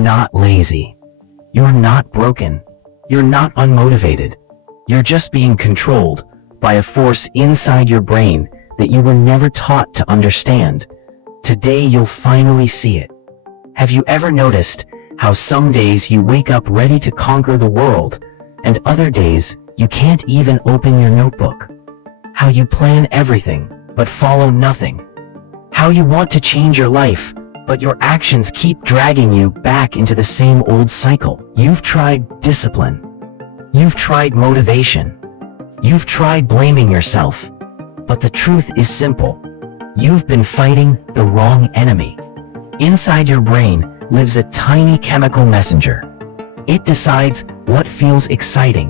not lazy. You're not broken. You're not unmotivated. You're just being controlled by a force inside your brain that you were never taught to understand. Today you'll finally see it. Have you ever noticed how some days you wake up ready to conquer the world, and other days you can't even open your notebook? How you plan everything, but follow nothing. How you want to change your life, but your actions keep dragging you back into the same old cycle. You've tried discipline. You've tried motivation. You've tried blaming yourself. But the truth is simple. You've been fighting the wrong enemy. Inside your brain lives a tiny chemical messenger. It decides what feels exciting,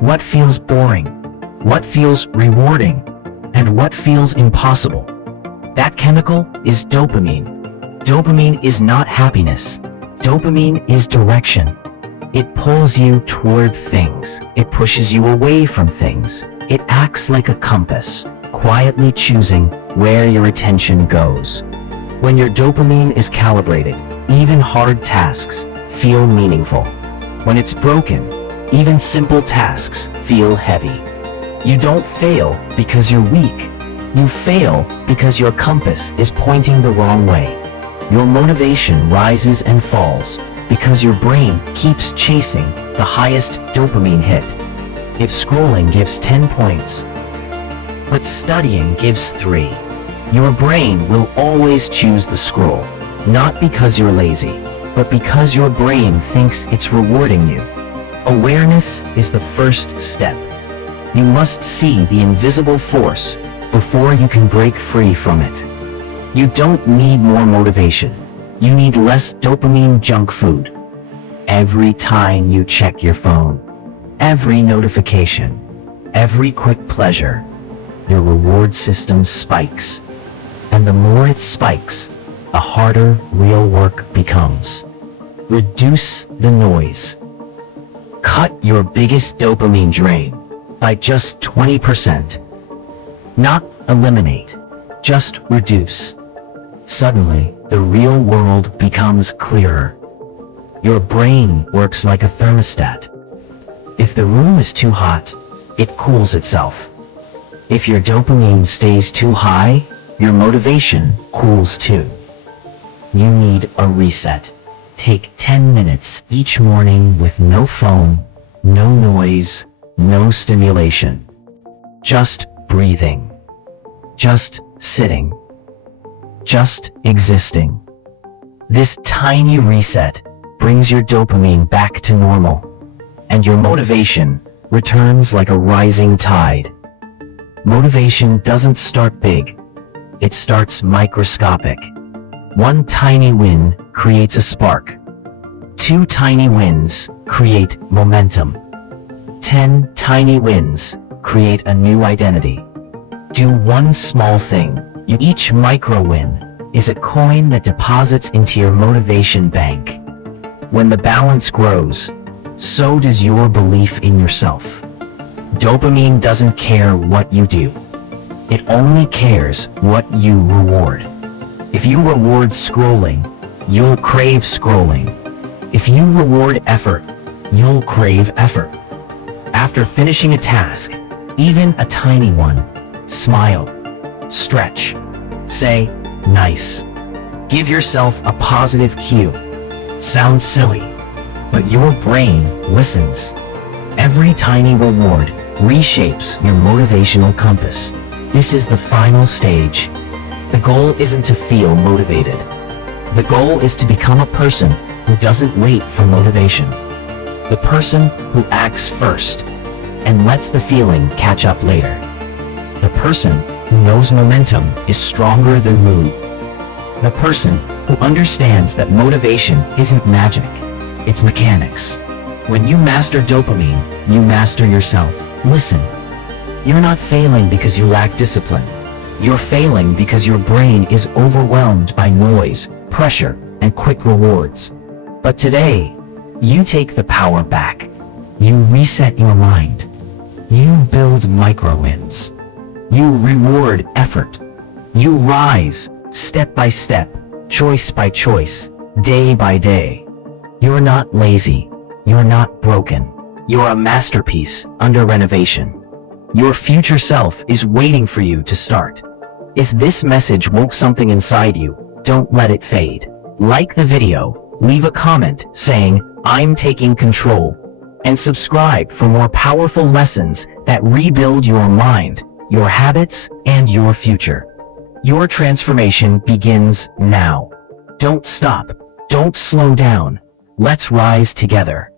what feels boring, what feels rewarding, and what feels impossible. That chemical is dopamine. Dopamine is not happiness. Dopamine is direction. It pulls you toward things. It pushes you away from things. It acts like a compass, quietly choosing where your attention goes. When your dopamine is calibrated, even hard tasks feel meaningful. When it's broken, even simple tasks feel heavy. You don't fail because you're weak. You fail because your compass is pointing the wrong way. Your motivation rises and falls because your brain keeps chasing the highest dopamine hit. If scrolling gives 10 points, but studying gives 3, your brain will always choose the scroll, not because you're lazy, but because your brain thinks it's rewarding you. Awareness is the first step. You must see the invisible force before you can break free from it. You don't need more motivation. You need less dopamine junk food. Every time you check your phone, every notification, every quick pleasure, your reward system spikes. And the more it spikes, the harder real work becomes. Reduce the noise. Cut your biggest dopamine drain by just 20%. Not eliminate, just reduce. Suddenly, the real world becomes clearer. Your brain works like a thermostat. If the room is too hot, it cools itself. If your dopamine stays too high, your motivation cools too. You need a reset. Take 10 minutes each morning with no phone, no noise, no stimulation. Just breathing. Just sitting. Just existing. This tiny reset brings your dopamine back to normal, and your motivation returns like a rising tide. Motivation doesn't start big. It starts microscopic. One tiny win creates a spark. 2 tiny wins create momentum. 10 tiny wins create a new identity. Do one small thing. Each micro win is a coin that deposits into your motivation bank. When the balance grows, so does your belief in yourself. Dopamine doesn't care what you do. It only cares what you reward. If you reward scrolling, you'll crave scrolling. If you reward effort, you'll crave effort. After finishing a task, even a tiny one, smile, stretch, say, nice. Give yourself a positive cue. Sounds silly, but your brain listens. Every tiny reward reshapes your motivational compass. This is the final stage. The goal isn't to feel motivated. The goal is to become a person who doesn't wait for motivation. The person who acts first and lets the feeling catch up later. The person who knows momentum is stronger than mood. The person who understands that motivation isn't magic, it's mechanics. When you master dopamine, you master yourself. Listen, you're not failing because you lack discipline. You're failing because your brain is overwhelmed by noise, pressure, and quick rewards. But today, you take the power back. You reset your mind. You build micro wins. You reward effort. You rise, step by step, choice by choice, day by day. You're not lazy. You're not broken. You're a masterpiece under renovation. Your future self is waiting for you to start. If this message woke something inside you, don't let it fade. Like the video, leave a comment saying, "I'm taking control," and subscribe for more powerful lessons that rebuild your mind, your habits, and your future. Your transformation begins now. Don't stop. Don't slow down. Let's rise together.